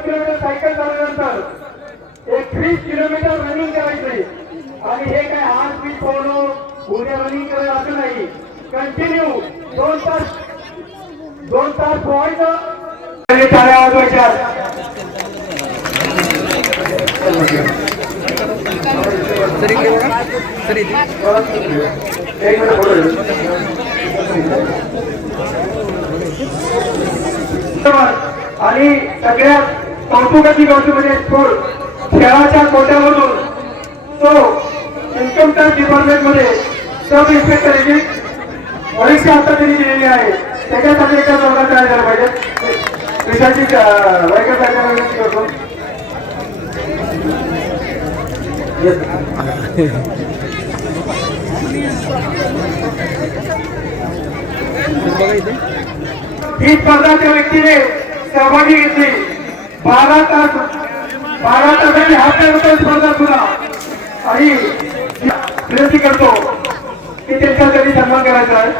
Kilometre cycle चालवल्यानंतर 21 kilometre running करायचंय आणि हे काय आज मी पोहणं उद्या रनिंग करायला असं नाही. कंटिन्यू 2 तास पोहायचं. टाळ्या वाजवायच्या. आणि सगळ्यात कौतुकाची गोष्ट म्हणजे खेळाच्या कोट्यामधून तो इन्कम टॅक्स डिपार्टमेंट मध्ये सब इन्स्पेक्टर परीक्षा आता त्यांनी दिलेली आहे. त्याच्यासाठी एका जोरदार तयार झाला पाहिजे. देशाची वैकल्पिक सरकारला विनंती करतो. ही स्पर्धा त्या व्यक्तीने सहभागी घेतली. 12 तासांनी ₹1,000 स्पर्धा सुद्धा आणि विनंती करतो की त्यांचा त्यांनी सन्मान करायचा आहे.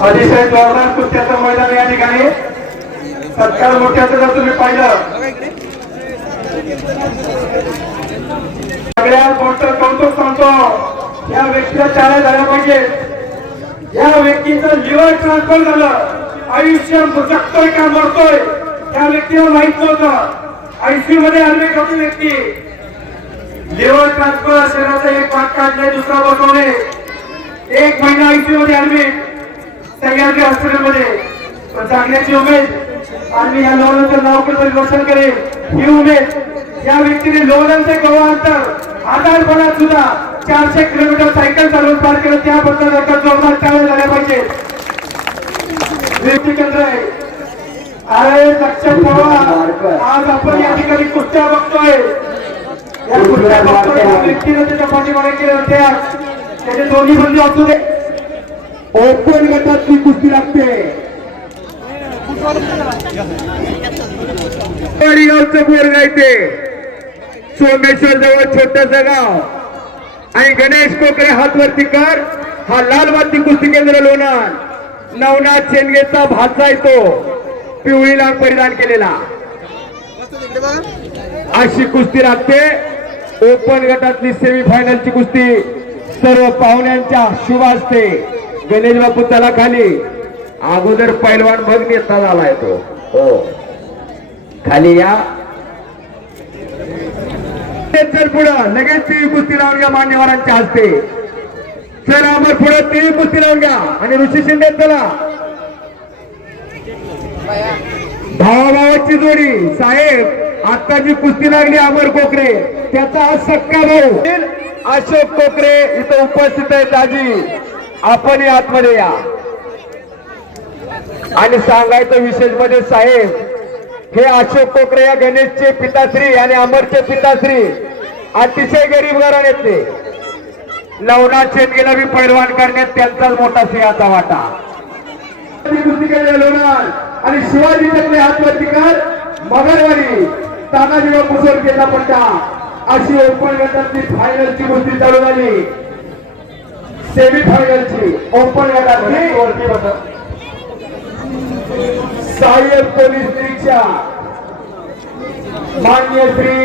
अतिशय जोरदार कुस्त्याचं मैदान या ठिकाणी. सत्कार मोठ्याचं जर तुम्ही पाहिलं सगळ्यात मोठं कौतुक सांगतो. या व्यक्तीला टाळ्या झाल्या पाहिजे. या व्यक्तीचं लिव्हर ट्रान्सफर झालं. आयुष्य जगतोय का मरतोय त्या व्यक्तीला माहित नव्हतं. आयसीयू मध्ये ऍडमिट होती व्यक्ती. लिव्हर ट्रान्सफर शरीराचा एक भाग काढणे दुसरा बसवणे. 1 महिना आयसीयू मध्ये ऍडमिट सह्याद्री हॉस्पिटलमध्ये. जागण्याची उमेद आणि या लोणांचं नाव परिवर्तन करेल ही उमेद या व्यक्तीने लोणांचे गोवा अंतर आधारपणात सुद्धा 400 किलोमीटर सायकल चालवून पार केलं. त्याबद्दल एका जोरदार टाळ्या झाल्या पाहिजे. अरे लक्षात ठेवा आज आपण या ठिकाणी कुस्त्या बघतोय. या कुस्त्या बघतोय या व्यक्तीने त्याच्या पाठीमागे केले होते. त्याचे दोन्ही बंदी असू दे. ओपन गटातली कुस्ती लागते. सोमेश्वर जवळ छोटस गाव आणि गणेश कोकरे हातवरती कर. हा लाल माती कुस्ती केंद्र लोणार. नवनाथ शेंडगेचा भाचा येतो पिवळी लांब परिधान केलेला. अशी कुस्ती लागते. ओपन गटातली सेमी फायनलची कुस्ती सर्व पाहुण्यांच्या शुभ असते. गणेश बापू त्याला खाली अगोदर पैलवान मग नेता झालाय तो. हो खाली या. चल पुढं लगेच ती कुस्ती लावून घ्या मान्यवरांच्या हस्ते. चला अमर पुढं ती कुस्ती लावून घ्या. आणि ऋषी शिंदे चला भावाभावाची जोडी. साहेब आता जी कुस्ती लागली अमर कोकरे त्याचा आज सक्का भाऊ अशोक कोकरे इथं उपस्थित आहेत. आजी आपण आतमध्ये या. आणि सांगायचं विशेष मध्ये साहेब हे अशोक कोकरे या गणेशचे पिताश्री आणि अमरचे पिताश्री अतिशय गरीब घराण्यातले. नवनाथ शेंडगेला बी पैलवान करण्यात त्यांचाच मोठा सिंहाचा वाटा. लोणार आणि शिवाजी चक्रे हातवरती कर. मगरवाडी तानाजीराव कुसर केला पट्टा. अशी ओपन गटातली फायनलची कुस्ती चालू झाली. सेमी फायनलची ओपन गटातली वरती बसत सहाय्यक पोलीस निरीक्षक मान्य श्री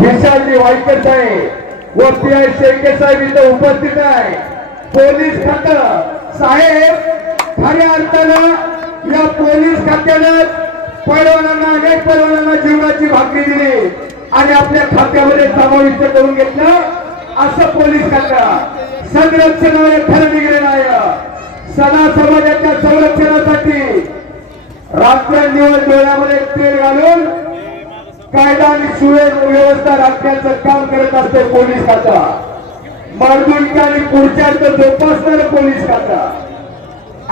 विशालजी वाईकर साहेब व पी आय शेळके साहेब इथं उपस्थित आहे. पोलीस खातं साहेब खऱ्या अर्थानं या पोलीस खात्यानं पैलवानांना अनेक पैलवानांना जीवनाची भाकरी दिली आणि आपल्या खात्यामध्ये समाविष्ट करून घेतलं. असं पोलीस खातं संरक्षणाने खरं निघलेलं आहे. सदा समाजाच्या संरक्षणासाठी रात्रंदिवस डोळ्यामध्ये तेल घालून कायदा आणि सुव्यवस्था राखण्याचं काम करत असते पोलीस खातं. मर्दूंच्या आणि पुढच्या जोपासणारं पोलीस खातं.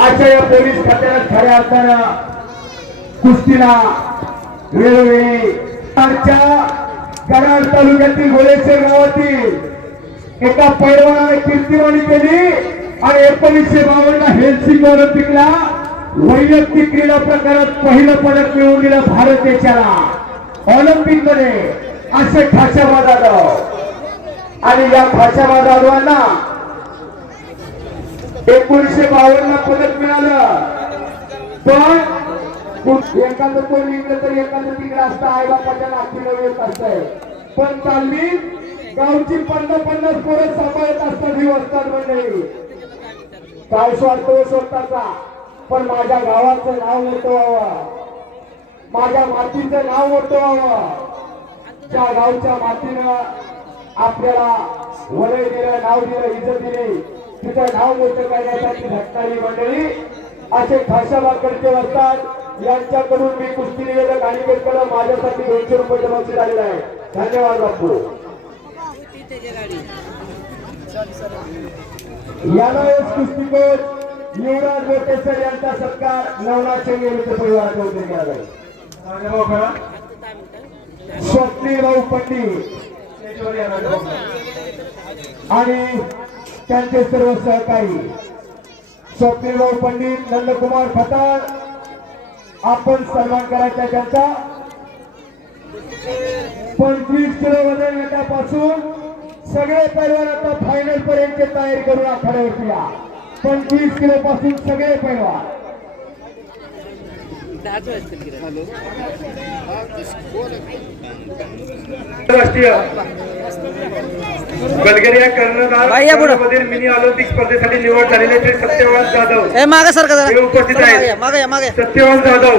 अशा या पोलीस खात्याला खऱ्या अर्थानं कुस्तीला वेळोवेळी कराड तालुक्यातील गोळेश्वर गावातील एका पैलवानाने कीर्तिवाणी केली आणि 1952 हेल्सिंकी ऑलिम्पिकला वैयक्तिक क्रीडा प्रकारात पहिलं पदक मिळवून दिलं भारत देशाला. ऑलिम्पिक मध्ये असे खाशाबा जाधव आणि या खाशाबा जाधवांना 1952 पदक मिळालं. पण एखादं कोण इकडे तर एखादं तिकडे असतं आई बापाच्या नातीला येत असतंय. पण तालमी गावची 50-50 पोरं सांभाळत असतात ही वस्ताद मंडळी. काय स्वार्थ स्वतःचा, पण माझ्या गावाचं नाव मोठं व्हावं, माझ्या मातीचं नाव मोठं व्हावं. ज्या गावच्या मातीनं आपल्याला वलय दिलं, नाव दिलं, इज्जत दिली, तिचं नाव मोठं करण्यासाठी झटणारी मंडळी असे खाशाबाकडचे असतात. यांच्याकडून मी कुस्ती निवेदक आणि केलं माझ्यासाठी 200 रुपये जमावून झालेला आहे. धन्यवाद बापू. याला कुस्तीकोच युवराज गोटेसर यांचा सत्कार नवनाथ शेंगे परिवाराच्या वतीने केला जाईल. स्वप्नील भाऊ पंडित आणि त्यांचे सर्व सहकारी स्वप्नील भाऊ पंडित, नंदकुमार खताळ, आपण सन्मान करायचा त्यांचा. 25 किलो वजन गटापासून सगळे पैलवान आता फायनल पर्यंत तयारी करून आखाड्यावरती या. 25 किलो पासून सगळे पैलवान राष्ट्रीय बल्गेरिया कर्णधार मिनी ऑलिम्पिक स्पर्धेसाठी निवड झालेले श्री सत्यवान जाधव उपस्थित आहेत. सत्यवान जाधव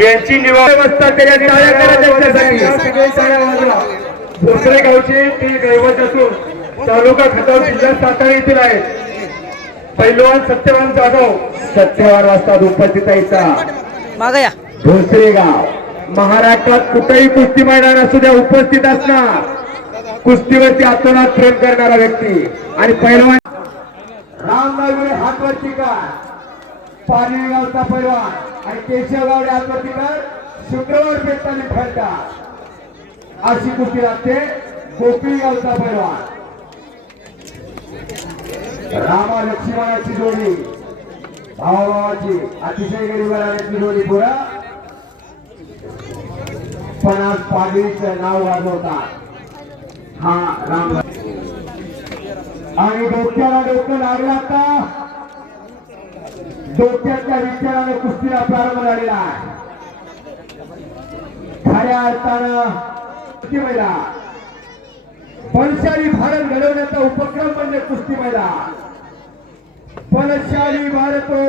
यांची निवड व्यवस्था भोसले गावचे ते दैवत असून तालुका खटाव जिल्हा सातारा येथील आहेत. पैलवान सत्यवान जाधव 70 वाजता उपस्थित यायचा. भोसले गाव महाराष्ट्रात कुठेही कुस्ती मैदान असू द्या उपस्थित असणार. कुस्तीवरती आतोनात प्रेम करणारा व्यक्ती आणि पैलवान रामनागुडे हातवरती कर, पारनेर गावचा पैलवान आणि केशव गावडे हातवरती कर. शुक्रवार पेटताना फलटा अशी कुस्ती लागते. गोपी गावचा पैलवान रामा लक्ष्मणाची जोडी, भावाभावाची अतिशय गरीब जोडी पुरा. पण आज पाडळीचं नाव वाजवतात. हा राम आणि डोक्याला डोकं लागला का डोक्याच्या विचाराने कुस्तीला प्रारंभ झालेला आहे. खऱ्या अर्थानं कुस्ती मैदान बलशाली भारत घडवण्याचा उपक्रम म्हणजे कुस्ती मैदान. बलशाली भारत हो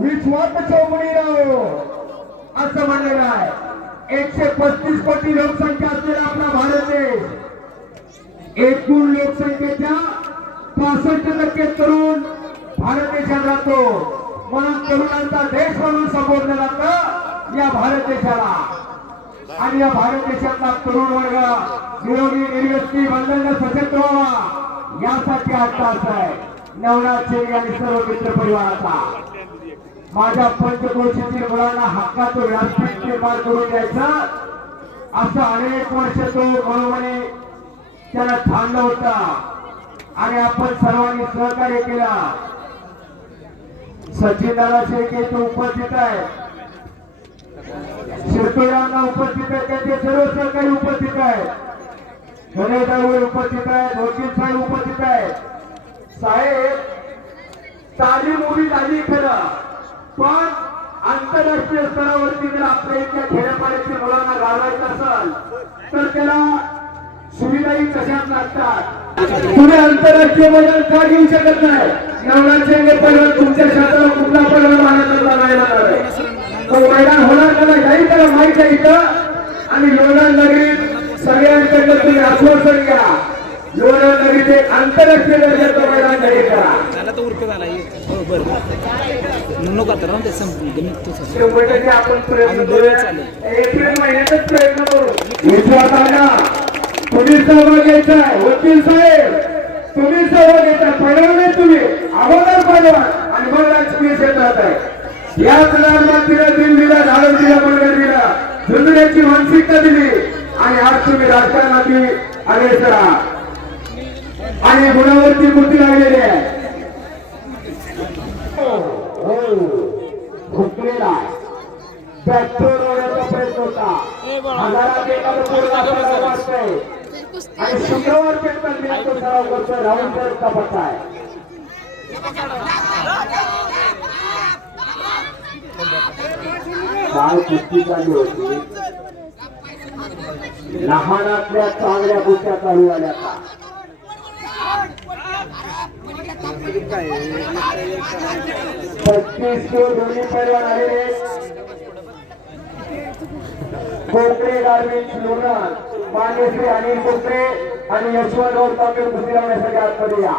विश्वात चौकडी राहो असं म्हणलेलं आहे. 135 कोटी लोकसंख्या असलेला आपला भारत देश, एकूण लोकसंख्येच्या 65% तरुण भारत देशात राहतो. म्हणून तरुणांचा देश म्हणून संबोधलं जातं या भारत देशाला. आणि या भारत देशातला तरुण वर्ग निरोगी निर्व्यक्ती बंधन सशक्त व्हावा यासाठी हा तास आहे. नवनाथ शेंगे आणि सर्व मित्र परिवाराचा माझ्या पंचक्रोशीतील मुलांना हक्काचं व्यासपीठ निर्माण करून द्यायचं असं अनेक वर्ष तो मनोमनी त्याला ठाणलं होता आणि आपण सर्वांनी सहकार्य केला. सचिनदादा शेळके तो उपस्थित आहे, शिरतोळ्यांना उपस्थित आहे, त्यांचे सर्व सहकारी उपस्थित आहेत, गणेश दावे उपस्थित आहेत, वकील साहेब उपस्थित आहेत. साहेब तालीम उभी झाली खरं, पण आंतरराष्ट्रीय स्तरावरती जर आपल्या इथल्या खेड्यापाड्याच्या मुलांना घालवायचं असेल तर त्याला सुविधाही कशात लागतात. तुम्ही आंतरराष्ट्रीय मैदान का घेऊ शकत नाही? नवनाथ शेंगे पैलवान तुमच्या क्षेत्राला कुठला पैलवान महाराष्ट्राला नाही लागणार आहे. तो मैदान होणार त्याला जाईल, त्याला माहिती आहे इथं. आणि लोणार नगरीत सगळ्यांकडनं तुम्ही आश्वासन घ्या, लोणार नगरीचे आंतरराष्ट्रीय दर्जाचं मैदान जाहीर करा. आपण प्रयत्न करूया, एप्रिल महिन्यातच प्रयत्न करू. विश्वासाला तुम्ही सहभाग घ्यायचा आहे. वकील साहेब तुम्ही सहभाग घ्यायचा, पैलवान तुम्ही अगोदर पैलवान आणि मग राजकीय क्षेत्रात आहे. याच राजमातीला दिल दिला, झाडून दिला, बळगड दिला, जुंजण्याची मानसिकता दिली आणि आज तुम्ही राजकारणातील अग्रेसर आहात आणि गुणावरती कृती लागलेली आहे. हुकलेला प्रयत्न तो सराव करतोय राहुल शेरचा पट्टा आहे काय कुस्ती चालू होती लहानातल्या चांगल्या गोष्टी चालू आल्या का 35 किलो दोन्ही पैलवान आलेले कोकरे गार्मेंट्स लोणार मान्य श्री अनिल कोकरे आणि यशवंतराव तांबे कुस्ती लावण्यासाठी आतमध्ये या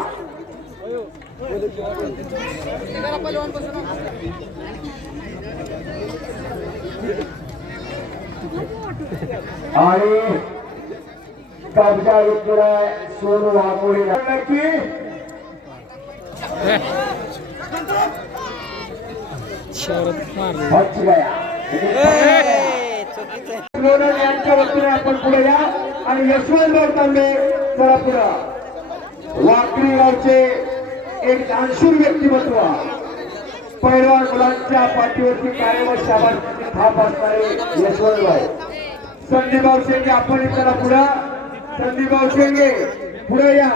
आणि कब्जा घेतलेला सोनू वाकोडे नक्की यांच्या वतीने आपण पुढे या आणि यशवंतराव तांबे चला पुढं वाकडी गावचे एक दानशूर व्यक्तिमत्व पैलवान मुलांच्या पाठीवरती कायम शाबासकीची थाप असणारे यशवंतराव संदीपभाऊ शेंगे आपण चला पुढं संदीपभाऊ शेंगे पुढे या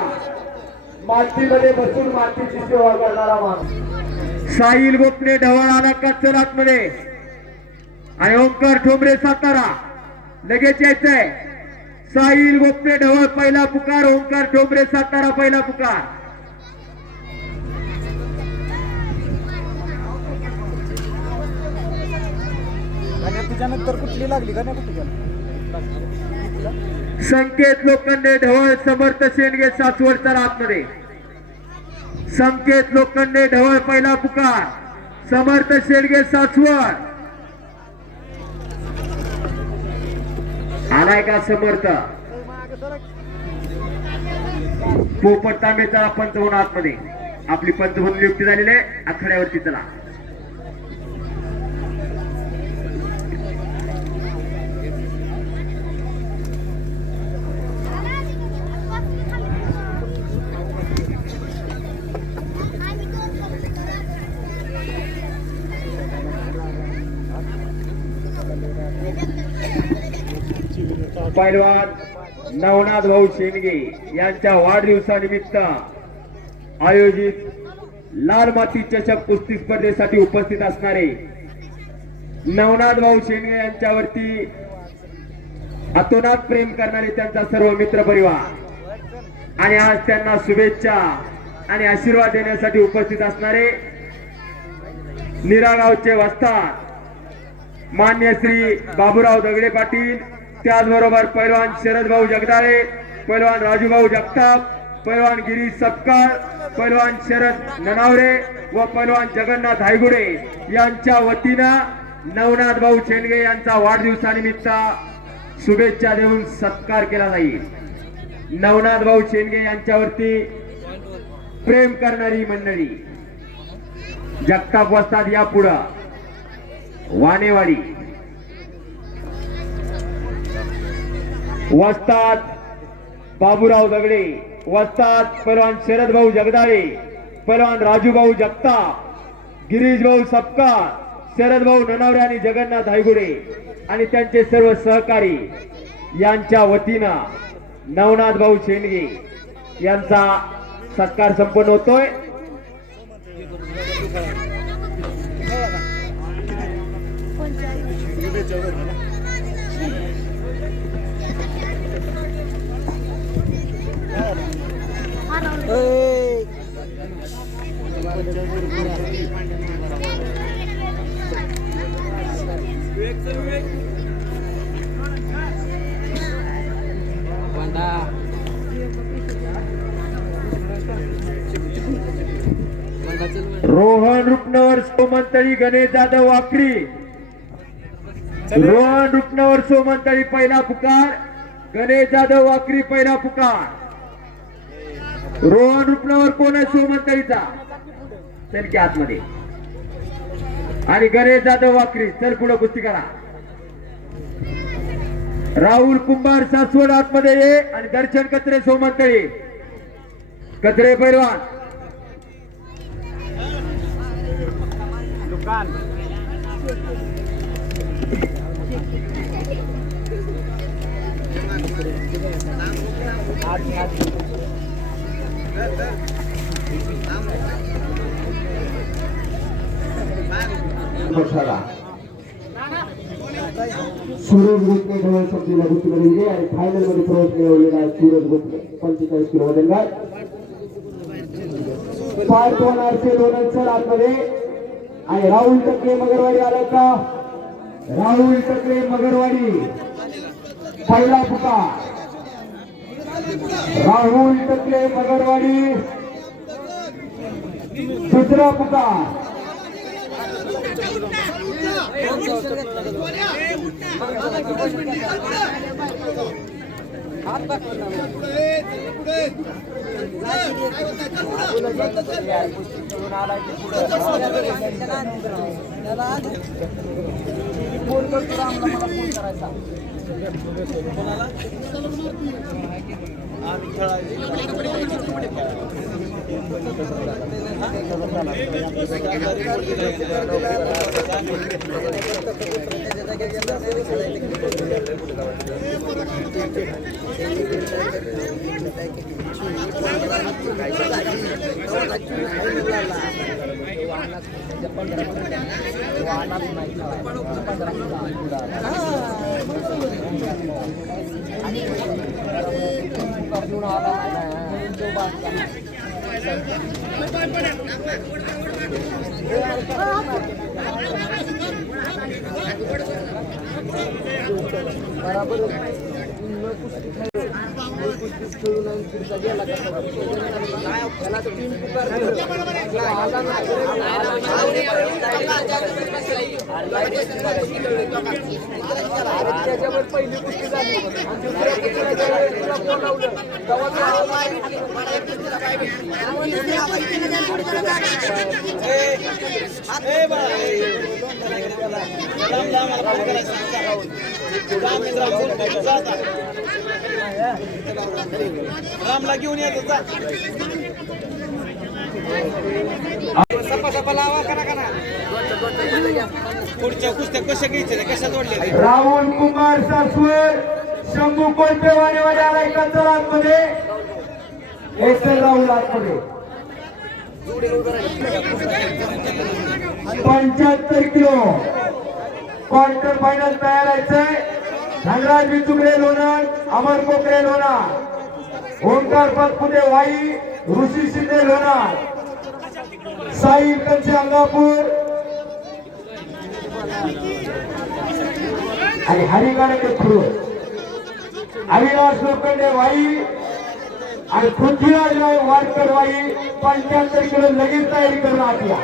मातीमध्ये बसून मातीची सेवा करणारा माणूस साहिल गोपने ढवळ आला कच्चर आतमध्ये आणि ओंकार ठोंबरे सातारा लगेच यायचंय साहिल गोपने ढवळ पहिला पुकार ओंकार ठोंबरे सातारा पहिला पुकार त्याच्यानंतर कुठली लागली का नाही कुठली संकेत लोखंडे ढवळ समर्थ शेंडगे सासवडचा आतमध्ये संकेत लोखंडे ढवळ पहिला पुकार समर्थ शेंडगे सासवड आलाय का समर्थ पोपट तांबेचा पंच म्हणून आतमध्ये आपली पंच म्हणून नियुक्ती झालेली आहे आखाड्यावरती चला पैलवान नवनाथ भाऊ शेंडगे यांच्या वाढदिवसानिमित्त आयोजित लाल माती चषक कुस्ती स्पर्धेसाठी उपस्थित असणारे नवनाथ भाऊ शेंडगे यांच्यावरती अतोनात प्रेम करणारे त्यांचा सर्व मित्र परिवार आणि आज त्यांना शुभेच्छा आणि आशीर्वाद देण्यासाठी उपस्थित असणारे निरागावचे वस्ताद मान्य श्री बाबूराव दगडे पाटील त्याचबरोबर पैलवान शरद भाऊ जगदाळे पैलवान राजूभाऊ जगताप पैलवान गिरीश सपकाळ पैलवान शरद ननावरे व पैलवान जगन्नाथ हायगुडे यांच्या वतीनं नवनाथ भाऊ शेंडगे यांचा वाढदिवसानिमित्त शुभेच्छा देऊन सत्कार केला जाईल नवनाथ भाऊ शेंडगे यांच्यावरती प्रेम करणारी मंडळी जगताप वस्ताद या पुढं वानेवाडी वस्ताद बाबूराव दगडे वस्ताद पैलवान शरद भाऊ जगदाळे पैलवान राजूभाऊ जगताप गिरीश भाऊ सपकाळ शरद भाऊ ननावरे आणि जगन्नाथ हायगुडे आणि त्यांचे सर्व सहकारी यांच्या वतीनं नवनाथ भाऊ शेंडगे यांचा सत्कार संपन्न होतोय रोहन रुपनवर सोमंतळी गणेश जाधव वाकरी रोहन रुपनवर सोमंतळी पहिला पुकार गणेश जाधव वाकरी पहिला पुकार रोहन रुपनवर कोण आहे सोमंतळीचा चल की आतमध्ये आणि गणेश जाधव वाकरी चल पुढे कुस्ती करा राहुल कुंभार सासवड आतमध्ये ये आणि दर्शन कत्रे सोमंतळी कत्रे पैलवान पक्षाला सूरज गोखले डोळे शब्दीला गुप्तीमध्ये आणि फायनल मध्ये प्रवेश मिळवलेला आहे सूरज गोखले 45 किलो वजनदार. पार्ट 1 आरचे लोणंदसर आतमध्ये आणि राहुल टकले मगरवाडी आला का? राहुल टकले मगरवाडी पहिला पुकार. राहुल टकले मगरवाडी दुसरा पुकार. त्याच्यावर पहिली कुस्ती झाली आणि दुसऱ्या रामला घेऊन येत होता. पुढच्या कुस्त्या कशा घ्यायच्या कशा जोडल्या? राहुल कुमार सासवर शंभू कोलपेवाने मध्ये आला एकांतर आतमध्ये. एक्सेल राहुल आतमध्ये 75 किलो क्वार्टर फायनल तयार आहे. धनराज बिचुकले लोणंद, अमर कोकरे लोणंद, ओंकार पाचपुते वाई, ऋषी शिंदे लोणंद, साई कंचे अंगापूर आणि हरिकाळे खुरू, अविनाश लोखंडे वाई आणि पृथ्वीराज वाडकर वाई. 75 किलो लगेच तयारी करून आपल्या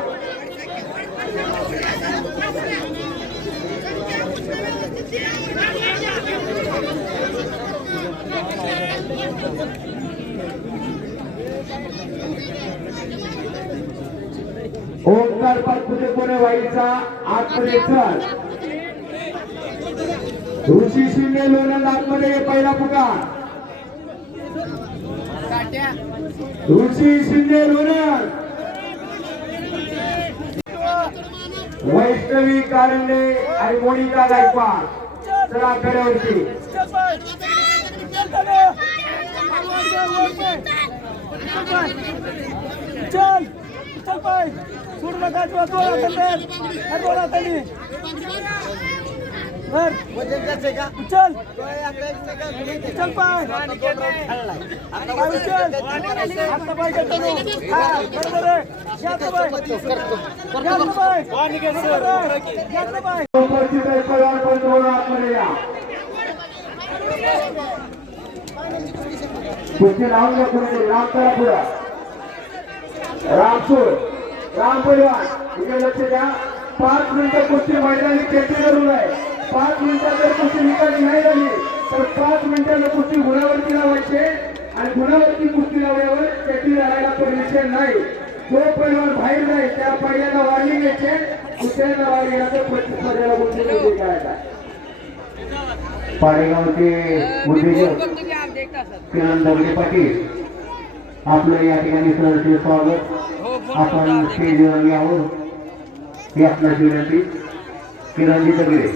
ओंकार पाचपुते पुणे वाईचा आतमध्ये चल. ऋषी शिंदे लोणंद आतमध्ये पहिला पुकार. ऋषी शिंदे लोणंद, वैष्णवी कारंडे आणि मोनिका गायकवाड. चला आखाड्यावरती चल चल पाय सोड नका दोळा तरी चल चल पाय कुस्ती लावून घ्या कुठे राम करा पुढं. रामसूर राम परिवार इकडे लक्ष द्या. 5 मिनिटं कुस्ती मैदानी चेटी करून आहे. 5 मिनिटात जर कुस्ती निकाली नाही झाली तर 5 मिनिटाला कुस्ती गुणावरती लावायचे आणि गुणावरती कुस्ती लावल्यावर चेटी लावायला परमिशन नाही. जो परिवार बाहेर जाईल त्या पहिल्यांदा वॉर्निंग घ्यायचे, दुसऱ्यांदा वॉर्निंग घ्यायचं. 25 पर्याला कुस्ती मध्ये करायचा. पाडेगावचे उद्योजक किरण दगडे पाटील आपलं या ठिकाणी सहर्ष स्वागत. आपण स्टेजवर यावं ही आपल्याची विनंती. किरणजी दगडे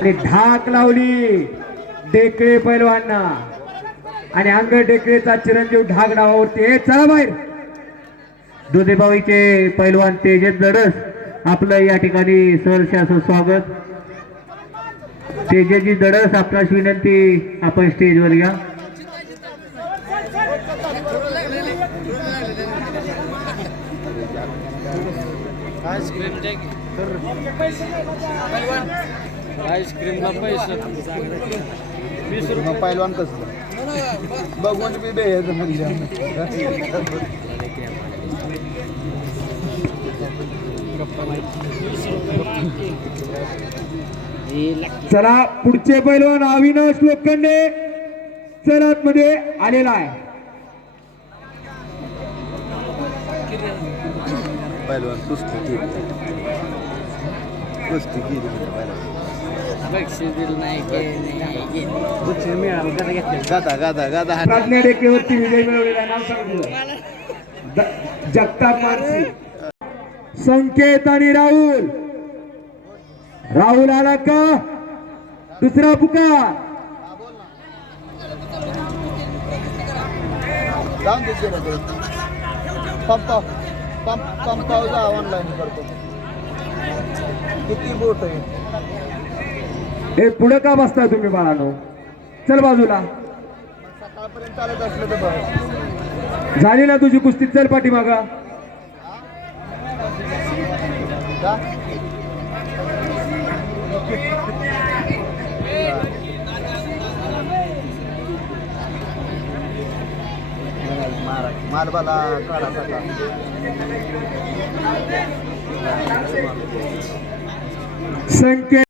आणि ढाक लावली डेकळे पैलवांना आणि अंग डेकळेचा चिरंजीव ढाक डावावरती. चला बाहेर. दुधेबाईचे पैलवान तेजस दडस आपलं या ठिकाणी सहर्ष असं स्वागत. तेजसजी दडस आपणास विनंती, आपण स्टेजवर या. आईस्क्रीमला पैसे 20 रुपये पहिलवान कसं बघून बी द्यायचं चला पुढचे पैलवान अविनाश लोखंडे चरात मध्ये आलेला आहे. पहिलवान कुस्ती केली गादा गादा गादा प्राज्ञा डेकेवरती विजय मिळवलेला आहे. नाव सांग तुझं. जगताप मानसी. संकेत आणि राहुल. राहुल आला का? दुसरा पुकार. जाऊन देते पंपावर जा ऑनलाईन करतो. किती बोट आहे हे पुढे का बसताय तुम्ही बाळानो? चल बाजूला. सकाळपर्यंत चालत असलं तर बघ. झाली ना तुझी कुस्ती? चल पाठीमागा. जा. मारबाला काढा संकेत